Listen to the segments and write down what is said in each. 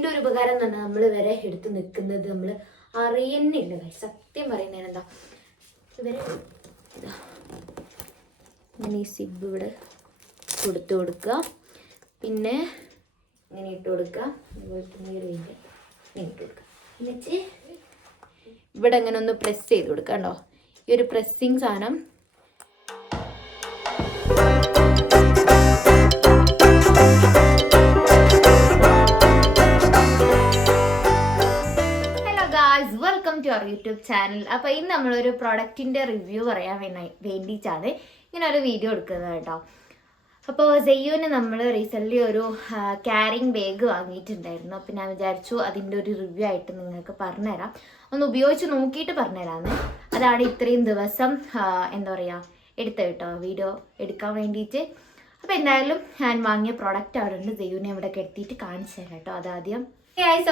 ഇതിൻ്റെ ഒരു ഉപകാരം എന്ന് പറഞ്ഞാൽ നമ്മൾ വരെ എടുത്ത് നിൽക്കുന്നത് നമ്മൾ അറിയുന്നില്ല. സത്യം പറയുന്നതിന് എന്താ ഇവരെ ഇതാ ഇങ്ങനെ ഈ സിബ് ഇവിടെ കൊടുത്തു കൊടുക്കുക, പിന്നെ ഇങ്ങനെ ഇട്ട് കൊടുക്കുക, അതുപോലെ തന്നെ ഈ റിങ് ഇങ്ങനെ ഇട്ട് കൊടുക്കുക. എന്നിട്ട് ഇവിടെ ഇങ്ങനെ ഒന്ന് പ്രസ് ചെയ്ത് കൊടുക്കുക. കണ്ടോ, ഈ ഒരു പ്രസ്സിങ് സാധനം welcome to our YouTube channel. അപ്പോൾ ഇന്ന് നമ്മളൊരു പ്രൊഡക്റ്റിൻ്റെ റിവ്യൂ പറയാൻ വേണ്ടിയിട്ടാണ് ഇങ്ങനെ ഒരു വീഡിയോ എടുക്കുന്നത് കേട്ടോ. അപ്പോൾ സെയ്യൂന് നമ്മൾ റീസെൻ്റ്ലി ഒരു ക്യാരിങ് ബാഗ് വാങ്ങിയിട്ടുണ്ടായിരുന്നു. അപ്പോൾ ഞാൻ വിചാരിച്ചു അതിൻ്റെ ഒരു റിവ്യൂ ആയിട്ട് നിങ്ങൾക്ക് പറഞ്ഞുതരാം, ഒന്ന് ഉപയോഗിച്ച് നോക്കിയിട്ട് പറഞ്ഞുതരാമെന്ന്. അതാണ് ഇത്രയും ദിവസം എന്താ പറയുക എടുത്ത കേട്ടോ വീഡിയോ എടുക്കാൻ വേണ്ടിയിട്ട്. അപ്പോൾ എന്തായാലും ഞാൻ വാങ്ങിയ പ്രോഡക്റ്റ് അവിടെ ഉണ്ട്, സെയ്യൂനെ ഇവിടെ കെട്ടിയിട്ട് കാണിച്ചു തരാം കേട്ടോ. അതാദ്യം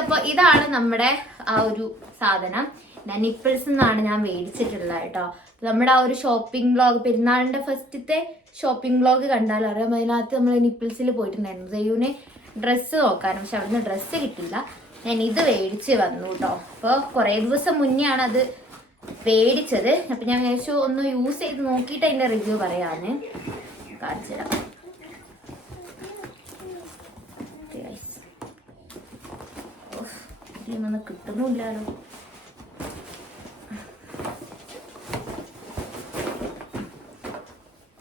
അപ്പോൾ ഇതാണ് നമ്മുടെ ആ ഒരു സാധനം. ഞാൻ നിപ്പിൾസ് എന്നാണ് ഞാൻ മേടിച്ചിട്ടുള്ളത് കേട്ടോ. നമ്മുടെ ആ ഒരു ഷോപ്പിംഗ് വ്ളോഗ്, പെരുന്നാളിൻ്റെ ഫസ്റ്റത്തെ ഷോപ്പിംഗ് വ്ളോഗ് കണ്ടാൽ അറിയാം. അതിനകത്ത് നമ്മൾ നിപ്പിൾസിൽ പോയിട്ടുണ്ടായിരുന്നു സെയ്യൂനെ ഡ്രസ്സ് നോക്കാനും, പക്ഷെ അവിടുന്ന് ഡ്രസ്സ് കിട്ടില്ല. ഞാൻ ഇത് മേടിച്ച് വന്നു കേട്ടോ. അപ്പോൾ കുറേ ദിവസം മുന്നെയാണ് അത് മേടിച്ചത്. അപ്പം ഞാൻ വിചാരിച്ചു ഒന്ന് യൂസ് ചെയ്ത് നോക്കിയിട്ട് അതിൻ്റെ റിവ്യൂ പറയാമെന്ന്. കാണിച്ചു തരാം. ഒന്നും കിട്ടുന്നില്ലല്ലോ.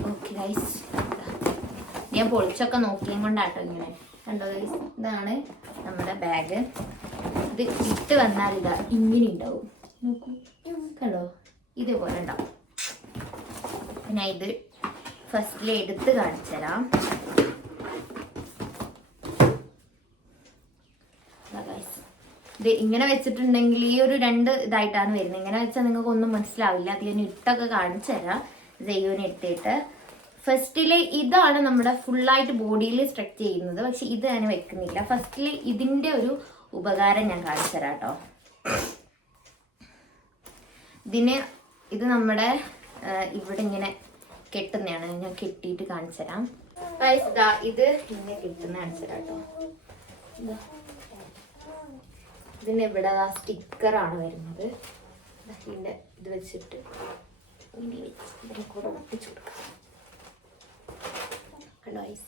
ഓക്കെ ഗൈസ്, ഞാൻ പൊളിച്ചൊക്കെ നോക്കിയും കൊണ്ടാട്ടോ ഇങ്ങനെ. കണ്ടോ ഗൈസ്, ഇതാണ് നമ്മുടെ ബാഗ്. ഇത് ഇട്ട് വന്നാൽ ഇതാ ഇങ്ങനെ ഉണ്ടാവും. നോക്കൂ, കണ്ടോ, ഇതേപോലെ ഉണ്ടാവും. ഞാൻ ഇത് ഫസ്റ്റിൽ എടുത്ത് കാണിച്ചു തരാം. ഇത് ഇങ്ങനെ വെച്ചിട്ടുണ്ടെങ്കിൽ ഈ ഒരു രണ്ട് ഇതായിട്ടാണ് വരുന്നത്. ഇങ്ങനെ വെച്ചാൽ നിങ്ങൾക്ക് ഒന്നും മനസ്സിലാവില്ല. അത് ഞാൻ ഇട്ടൊക്കെ കാണിച്ചു തരാം. സെയ്യൂനെ ഇട്ടിട്ട് ഫസ്റ്റിൽ ഇതാണ് നമ്മുടെ ഫുള്ളായിട്ട് ബോഡിയിൽ സ്ട്രെച്ച് ചെയ്യുന്നത്, പക്ഷെ ഇത് ഞാൻ വെക്കുന്നില്ല. ഫസ്റ്റിൽ ഇതിൻ്റെ ഒരു ഉപകാരം ഞാൻ കാണിച്ചു തരാം കേട്ടോ. ഇത് നമ്മുടെ ഇവിടെ ഇങ്ങനെ കെട്ടുന്നതാണ്. ഞാൻ കെട്ടിയിട്ട് കാണിച്ചു തരാം. ഇത് ഇങ്ങനെ കെട്ടുന്ന കാണിച്ചു തരാം കേട്ടോ. ഇതിൻ്റെ ഇവിടെ ആ സ്റ്റിക്കറാണ് വരുന്നത്. ഇതിൻ്റെ ഇത് വെച്ചിട്ട് ഇതിനെ കൂടെ ഒട്ടിച്ചു കൊടുക്കാം. കണ്ടോ ഐസ്,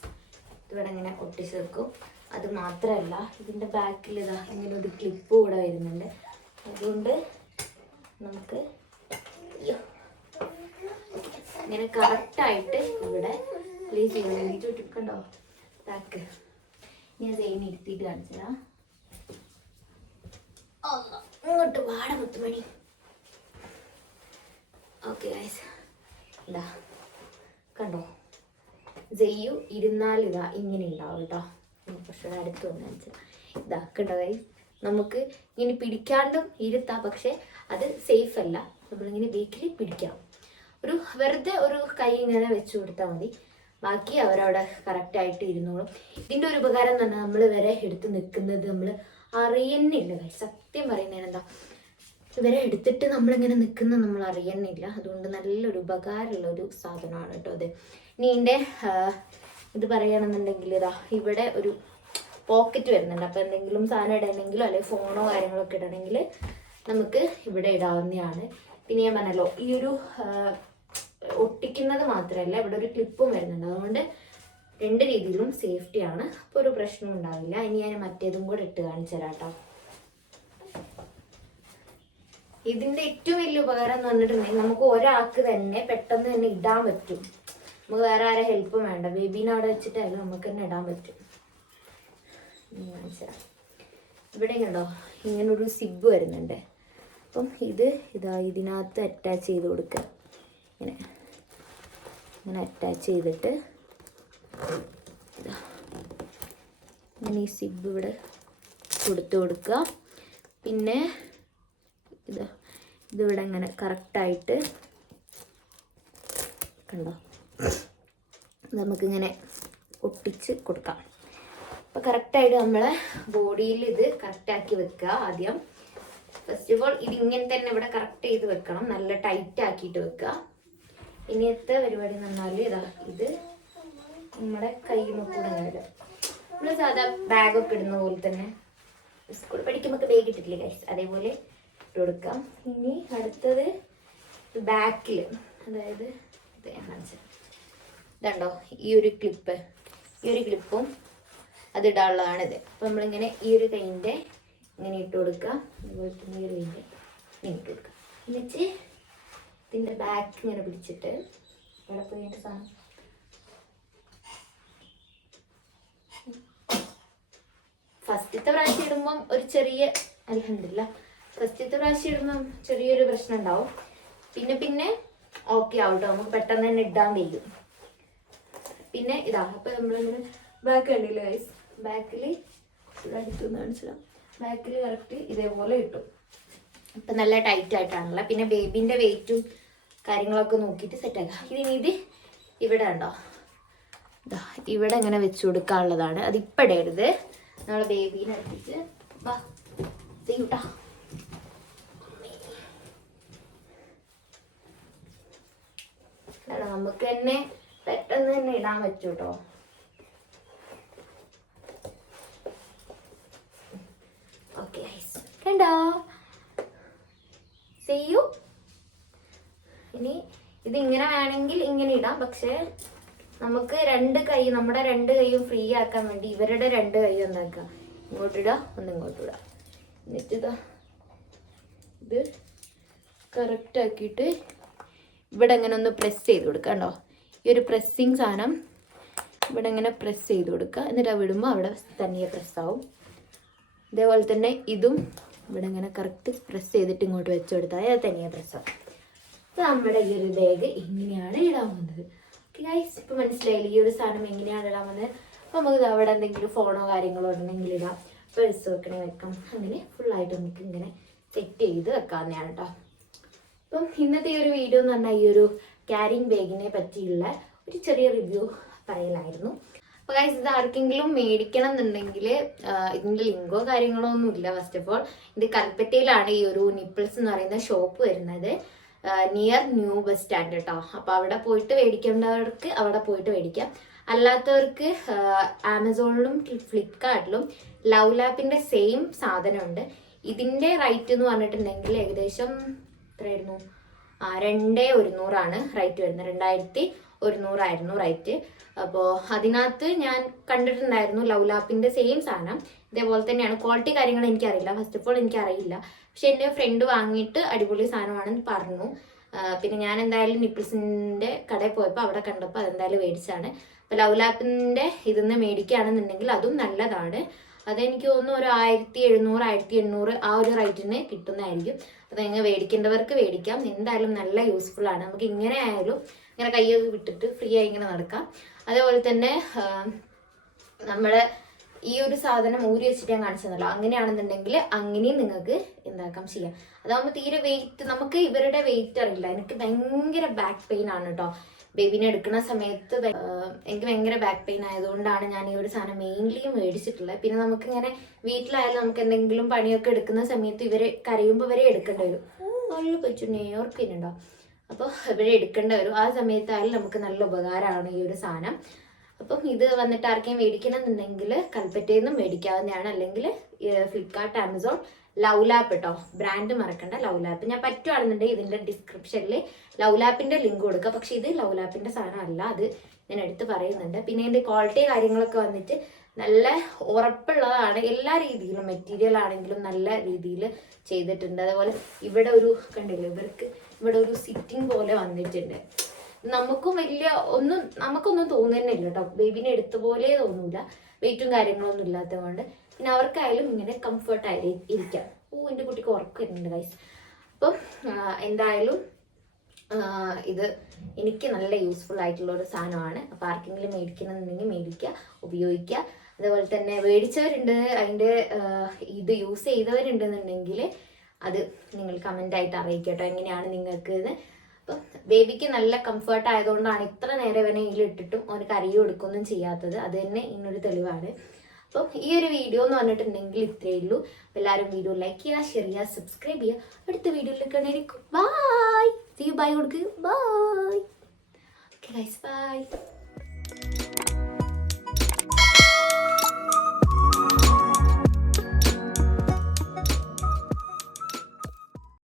ഇവിടെ ഇങ്ങനെ ഒട്ടിച്ചു വെക്കും. അത് മാത്രമല്ല ഇതിൻ്റെ ബാക്കിൽ ഇതാ ഇങ്ങനെ ഒരു ക്ലിപ്പ് കൂടെ വരുന്നുണ്ട്. അതുകൊണ്ട് നമുക്ക് ഇങ്ങനെ കറക്റ്റായിട്ട് ഇവിടെ പ്ലേസ് ചെയ്യാൻ വേണ്ടിയിട്ട് കണ്ടോ ബാക്ക്. ഞാൻ സെയിം ഇരുത്തിയിട്ട് കാണിച്ചതാ. ഇങ്ങോട്ട് വാട മുത്തുമണി. ഓക്കെ ഗൈസ്, ഇതാ കണ്ടോ, സെയ്യു ഇരുന്നാൽ ഇതാ ഇങ്ങനെ ഉണ്ടാവും കേട്ടോ. പക്ഷേ അടുത്ത് വന്ന് കാണിച്ചാൽ ഇതാ കണ്ടോ ഗൈസ്, നമുക്ക് ഇങ്ങനെ പിടിക്കാണ്ടും ഇരുത്താം, പക്ഷെ അത് സേഫ് അല്ല. നമ്മളിങ്ങനെ ബേക്കിൽ പിടിക്കാം. ഒരു വെറുതെ ഒരു കൈ ഇങ്ങനെ വെച്ച് കൊടുത്താൽ മതി, ബാക്കി അവരവിടെ കറക്റ്റായിട്ട് ഇരുന്നോളും. ഇതിൻ്റെ ഒരു ഉപകാരം എന്ന് പറഞ്ഞാൽ നമ്മൾ വരെ എടുത്ത് നിൽക്കുന്നത് നമ്മൾ അറിയുന്നില്ല. സത്യം പറയുന്നതിന് എന്താ ഇവരെ എടുത്തിട്ട് നമ്മളിങ്ങനെ നിൽക്കുന്നത് നമ്മൾ അറിയുന്നില്ല. അതുകൊണ്ട് നല്ലൊരു ഉപകാരമുള്ള ഒരു സാധനമാണ് കേട്ടോ അത്. ഇനി ഇതിൻ്റെ ഇത് പറയുകയാണെന്നുണ്ടെങ്കിൽ ഇതാ ഇവിടെ ഒരു പോക്കറ്റ് വരുന്നുണ്ട്. അപ്പോൾ എന്തെങ്കിലും സാധനം ഇടണമെങ്കിലോ അല്ലെങ്കിൽ ഫോണോ കാര്യങ്ങളൊക്കെ ഇടണമെങ്കിൽ നമുക്ക് ഇവിടെ ഇടാവുന്നതാണ്. പിന്നെ ഞാൻ പറഞ്ഞല്ലോ ഈ ഒരു ഒട്ടിക്കുന്നത് മാത്രമല്ല ഇവിടെ ഒരു ക്ലിപ്പും വരുന്നുണ്ട്. അതുകൊണ്ട് രണ്ട് രീതിയിലും സേഫ്റ്റിയാണ്. അപ്പോൾ ഒരു പ്രശ്നം ഉണ്ടാവില്ല. ഇനി ഞാൻ മറ്റേതും കൂടെ ഇട്ട് കാണിച്ചു തരാം കേട്ടോ. ഇതിൻ്റെ ഏറ്റവും വലിയ ഉപകാരം എന്ന് പറഞ്ഞിട്ടുണ്ടെങ്കിൽ നമുക്ക് ഒരാൾക്ക് തന്നെ പെട്ടെന്ന് തന്നെ ഇടാൻ പറ്റും. നമുക്ക് വേറെ ആരെ ഹെൽപ്പും വേണ്ട. ബേബീനെ അവിടെ വെച്ചിട്ടായാലും നമുക്ക് തന്നെ ഇടാൻ പറ്റും. കാണിച്ചു തരാം. ഇവിടെ കണ്ടോ ഇങ്ങനൊരു സിബ് വരുന്നുണ്ട്. അപ്പം ഇതാ ഇതിനകത്ത് അറ്റാച്ച് ചെയ്ത് കൊടുക്കുക. ഇങ്ങനെ അറ്റാച്ച് ചെയ്തിട്ട് ഇങ്ങനെ ഈ സിബ് ഇവിടെ കൊടുത്തു കൊടുക്കുക. പിന്നെ ഇതിവിടെ ഇങ്ങനെ കറക്റ്റായിട്ട് കണ്ടോ നമുക്കിങ്ങനെ ഒട്ടിച്ച് കൊടുക്കാം. അപ്പോൾ കറക്റ്റായിട്ട് നമ്മളെ ബോഡിയിൽ ഇത് കറക്റ്റാക്കി വെക്കുക. ആദ്യം ഫസ്റ്റ് ഓഫ് ഓൾ ഇതിങ്ങനെ തന്നെ ഇവിടെ കറക്റ്റ് ചെയ്ത് വെക്കണം, നല്ല ടൈറ്റ് ആക്കിയിട്ട് വെക്കുക. ഇനിയത്തെ പരിപാടി എന്ന് പറഞ്ഞാൽ ഇതാ ഇത് നമ്മുടെ കൈ മുക്കൂടെ ഇടുക. നമ്മൾ സാധാ ബാഗൊക്കെ ഇടുന്ന പോലെ തന്നെ സ്കൂൾ പഠിക്കുമ്പോൾ ബാഗ് ഇട്ടിട്ടില്ലേ ഗൈസ്, അതേപോലെ ഇട്ട് കൊടുക്കാം. ഇനി അടുത്തത് ബാക്കിൽ, അതായത് ഇത് ഞാൻ കാണിച്ചത് ഇതുണ്ടോ, ഈ ഒരു ക്ലിപ്പും അതിടാനുള്ളതാണിത്. അപ്പോൾ നമ്മളിങ്ങനെ ഈ ഒരു കൈൻ്റെ ഇങ്ങനെ ഇട്ട് കൊടുക്കുക, അതുപോലെ തന്നെ ഈ ഒരു കൈൻ്റെ ഇങ്ങനെ ഇട്ട് കൊടുക്കുക. എന്നിട്ട് ഇതിൻ്റെ ബാക്ക് ഇങ്ങനെ പിടിച്ചിട്ട് ഇവിടെ പോയിട്ട് സാധനം ഫസ്റ്റത്തെ പ്രാവശ്യം ഇടുമ്പം ഒരു ചെറിയ അൽഹംദുലില്ലാ ഫസ്റ്റത്തെ പ്രാവശ്യം ഇടുമ്പം ചെറിയൊരു പ്രശ്നം ഉണ്ടാവും. പിന്നെ ഓക്കെ ആവട്ടോ, നമുക്ക് പെട്ടെന്ന് തന്നെ ഇടാൻ കഴിയും. പിന്നെ ഇതാ അപ്പം നമ്മളിങ്ങനെ ബാക്ക് കണ്ടില്ല ഗൈസ്, ബാക്കിൽ അടുത്തൊന്ന് കാണിച്ചിടാം. ബാക്കിൽ കറക്റ്റ് ഇതേപോലെ ഇട്ടു. അപ്പം നല്ല ടൈറ്റ് ആയിട്ടാണല്ലോ. പിന്നെ ബേബീൻ്റെ വെയിറ്റും കാര്യങ്ങളൊക്കെ നോക്കിയിട്ട് സെറ്റാക്കാം. ഇത് ഇവിടെ ഉണ്ടോ, ഇതാ ഇവിടെ ഇങ്ങനെ വെച്ച് കൊടുക്കാനുള്ളതാണ്. അതിപ്പോൾ ഇടരുത്, നമ്മളെ ബേബീനെ അടുപ്പിച്ച് വാ ചെയ്യൂട്ടാ. നമുക്ക് തന്നെ പെട്ടെന്ന് തന്നെ ഇടാൻ പറ്റൂ കേട്ടോ. ഓക്കെ കണ്ടോ, ചെയ്യൂ. ഇനി ഇതിങ്ങനെ വേണമെങ്കിൽ ഇങ്ങനെ ഇടാം, പക്ഷേ നമുക്ക് നമ്മുടെ രണ്ട് കൈയും ഫ്രീ ആക്കാൻ വേണ്ടി ഇവരുടെ രണ്ട് കൈയും എന്താക്കുക, ഇങ്ങോട്ടിടുക, ഒന്ന് ഇങ്ങോട്ടിടുക. എന്നിട്ട് ഇതാ ഇത് കറക്റ്റ് ആക്കിയിട്ട് ഇവിടെ ഇങ്ങനെ ഒന്ന് പ്രസ് ചെയ്ത് കൊടുക്കുക. കണ്ടോ, ഈ ഒരു പ്രസ്സിങ് സാധനം ഇവിടെ ഇങ്ങനെ പ്രസ് ചെയ്ത് കൊടുക്കുക. എന്നിട്ട് വിടുമ്പോൾ അവിടെ തനിയെ പ്രസ്സാവും. ഇതേപോലെ തന്നെ ഇതും ഇവിടെ ഇങ്ങനെ കറക്റ്റ് പ്രസ് ചെയ്തിട്ട് ഇങ്ങോട്ട് വെച്ച് കൊടുത്താൽ അത് തനിയെ പ്രസ്സാവും. അപ്പോൾ നമ്മുടെ ഈ ഒരു ബാഗ് ഇങ്ങനെയാണ് ഇടാൻ പോകുന്നത്. ഓക്കെ ഗൈസ്, ഇപ്പോൾ മനസ്സിലായില്ലേ ഈ ഒരു സാധനം എങ്ങനെയാണ് ഇടാൻ പോകുന്നത്. അപ്പോൾ നമുക്ക് അവിടെ എന്തെങ്കിലും ഫോണോ കാര്യങ്ങളോ ഉണ്ടെങ്കിൽ ഇടാം, പേഴ്സ് വെക്കണേ വെക്കാം, അങ്ങനെ ഫുള്ളായിട്ട് നമുക്ക് ഇങ്ങനെ സെറ്റ് ചെയ്ത് വെക്കാവുന്നതാണ് കേട്ടോ. അപ്പം ഇന്നത്തെ ഈ ഒരു വീഡിയോ എന്ന് പറഞ്ഞാൽ ഈ ഒരു ക്യാരിങ് ബാഗിനെ പറ്റിയുള്ള ഒരു ചെറിയ റിവ്യൂ പറയലായിരുന്നു. അപ്പോൾ ഗൈസ്, ഇത് ആർക്കെങ്കിലും മേടിക്കണം എന്നുണ്ടെങ്കിൽ ഇതിൻ്റെ ലിങ്കോ കാര്യങ്ങളോ ഒന്നുമില്ല. ഫസ്റ്റ് ഓഫ് ഓൾ ഇത് കൽപ്പറ്റയിലാണ് ഈ ഒരു നിപ്പിൾസ് എന്ന് പറയുന്ന ഷോപ്പ് വരുന്നത്, നിയർ ന്യൂ ബസ് സ്റ്റാൻഡ് കേട്ടോ. അപ്പോൾ അവിടെ പോയിട്ട് മേടിക്കേണ്ടവർക്ക് അവിടെ പോയിട്ട് മേടിക്കാം. അല്ലാത്തവർക്ക് ആമസോണിലും ഫ്ലിപ്കാർട്ടിലും ലവ് ലാപ്പിൻ്റെ സെയിം സാധനമുണ്ട്. ഇതിൻ്റെ റേറ്റ് എന്ന് പറഞ്ഞിട്ടുണ്ടെങ്കിൽ ഏകദേശം എത്രയായിരുന്നു, 2100 റേറ്റ് വരുന്നത്. 2100 റേറ്റ്. അപ്പോൾ അതിനകത്ത് ഞാൻ കണ്ടിട്ടുണ്ടായിരുന്നു ലവ് ലാപ്പിൻ്റെ സെയിം സാധനം ഇതേപോലെ തന്നെയാണ്. ക്വാളിറ്റി കാര്യങ്ങൾ എനിക്കറിയില്ല, ഫസ്റ്റ് ഓഫ് ഓൾ എനിക്കറിയില്ല. പക്ഷെ എൻ്റെ ഫ്രണ്ട് വാങ്ങിയിട്ട് അടിപൊളി സാധനമാണെന്ന് പറഞ്ഞു. പിന്നെ ഞാൻ എന്തായാലും നിപ്പിൾസിൻ്റെ കടയിൽ പോയപ്പോൾ അവിടെ കണ്ടപ്പോൾ അതെന്തായാലും മേടിച്ചാണ്. അപ്പോൾ ലവ് ലാപ്പിൻ്റെ ഇതിന്ന് മേടിക്കുകയാണെന്നുണ്ടെങ്കിൽ അതും നല്ലതാണ്. അതെനിക്ക് തോന്നുന്നു ഒരു 1700 1800 ആ ഒരു റേറ്റിന് കിട്ടുന്നതായിരിക്കും. അത് നിങ്ങൾ മേടിക്കേണ്ടവർക്ക് മേടിക്കാം. എന്തായാലും നല്ല യൂസ്ഫുൾ ആണ്. നമുക്ക് ഇങ്ങനെ ആയാലും ഇങ്ങനെ കയ്യൊക്കെ വിട്ടിട്ട് ഫ്രീ ആയി ഇങ്ങനെ നടക്കാം. അതേപോലെ തന്നെ നമ്മുടെ ഈ ഒരു സാധനം ഊരി വെച്ചിട്ട് ഞാൻ കാണിച്ചതല്ലോ, അങ്ങനെയാണെന്നുണ്ടെങ്കിൽ അങ്ങനെയും നിങ്ങൾക്ക് എന്താക്കാം ചെയ്യാം. അതാകുമ്പോൾ തീരെ വെയിറ്റ്, നമുക്ക് ഇവരുടെ വെയിറ്റ് അറിയില്ല. എനിക്ക് ഭയങ്കര ബാക്ക് പെയിൻ ആണ് കേട്ടോ. ബേബിനെ എടുക്കുന്ന സമയത്ത് എനിക്ക് ഭയങ്കര ബാക്ക് പെയിൻ ആയതുകൊണ്ടാണ് ഞാൻ ഈ ഒരു സാധനം മെയിൻലി മേടിച്ചിട്ടുള്ളത്. പിന്നെ നമുക്കിങ്ങനെ വീട്ടിലായാലും നമുക്ക് എന്തെങ്കിലും പണിയൊക്കെ എടുക്കുന്ന സമയത്ത് ഇവരെ കരയുമ്പോൾ ഇവരെ എടുക്കേണ്ടി വരും. നല്ല കൊച്ചു നെയ്യോർക്കിനുണ്ടോ, അപ്പോൾ ഇവരെ എടുക്കേണ്ടി വരും. ആ സമയത്തായാലും നമുക്ക് നല്ല ഉപകാരമാണ് ഈ ഒരു സാധനം. അപ്പം ഇത് വന്നിട്ട് ആർക്കെയും മേടിക്കണമെന്നുണ്ടെങ്കിൽ കൽപ്പറ്റയിൽ നിന്നും മേടിക്കാവുന്നതാണ്. അല്ലെങ്കിൽ ഫ്ലിപ്കാർട്ട്, ആമസോൺ, ലവ് ലാപ്പ് കേട്ടോ, ബ്രാൻഡ് മറക്കണ്ട, ലവ് ലാപ്പ്. ഞാൻ പറ്റുവാണെന്നുണ്ടെങ്കിൽ ഇതിൻ്റെ ഡിസ്ക്രിപ്ഷനിൽ ലവ് ലാപ്പിൻ്റെ ലിങ്ക് കൊടുക്കുക. പക്ഷെ ഇത് ലവ് ലാപ്പിൻ്റെ സാധനമല്ല, അത് ഞാൻ എടുത്ത് പറയുന്നുണ്ട്. പിന്നെ ഇതിൻ്റെ ക്വാളിറ്റി കാര്യങ്ങളൊക്കെ വന്നിട്ട് നല്ല ഉറപ്പുള്ളതാണ്. എല്ലാ രീതിയിലും മെറ്റീരിയൽ ആണെങ്കിലും നല്ല രീതിയിൽ ചെയ്തിട്ടുണ്ട്. അതേപോലെ ഇവിടെ ഒരു കണ്ടില്ലേ, ഇവർക്ക് ഇവിടെ ഒരു സിറ്റിംഗ് പോലെ വന്നിട്ടുണ്ട്. നമുക്കും നമുക്കൊന്നും തോന്നുന്നില്ല കേട്ടോ, ബേബിനെ എടുത്ത പോലെ തോന്നൂല, വെയിറ്റും കാര്യങ്ങളൊന്നും ഇല്ലാത്തത് കൊണ്ട്. പിന്നെ അവർക്കായാലും ഇങ്ങനെ കംഫർട്ടായി ഇരിക്കാം. എൻ്റെ കുട്ടിക്ക് ഉറക്കം വരുന്നുണ്ട് ഗൈസ്. അപ്പം എന്തായാലും ഇത് എനിക്ക് നല്ല യൂസ്ഫുൾ ആയിട്ടുള്ള ഒരു സാധനമാണ്. അപ്പോൾ ആർക്കെങ്കിലും മേടിക്കണമെന്നുണ്ടെങ്കിൽ മേടിക്കുക, ഉപയോഗിക്കുക. അതേപോലെ തന്നെ മേടിച്ചവരുണ്ട്, അതിൻ്റെ ഇത് യൂസ് ചെയ്തവരുണ്ടെന്നുണ്ടെങ്കിൽ അത് നിങ്ങൾ കമൻ്റായിട്ട് അറിയിക്കട്ടോ എങ്ങനെയാണ് നിങ്ങൾക്ക് ഇത്. അപ്പം ബേബിക്ക് നല്ല കംഫർട്ട് ആയതുകൊണ്ടാണ് ഇത്ര നേരം ഇവനെ ഇതിലിട്ടിട്ടും അവന് കരയും എടുക്കൊന്നും ചെയ്യാത്തത്. അത് തന്നെ ഇന്നൊരു തെളിവാണ്. അപ്പം ഈ ഒരു വീഡിയോ എന്ന് പറഞ്ഞിട്ടുണ്ടെങ്കിൽ ഇത്രയേ ഉള്ളൂ. എല്ലാവരും വീഡിയോ ലൈക്ക് ചെയ്യുക, ഷെയർ ചെയ്യുക, സബ്സ്ക്രൈബ് ചെയ്യുക. അടുത്ത വീഡിയോയിൽ കാണാനായിരിക്കും. ബൈ, സീ യു, ബൈ കൊടുക്കുക, ബൈ. Okay guys, by.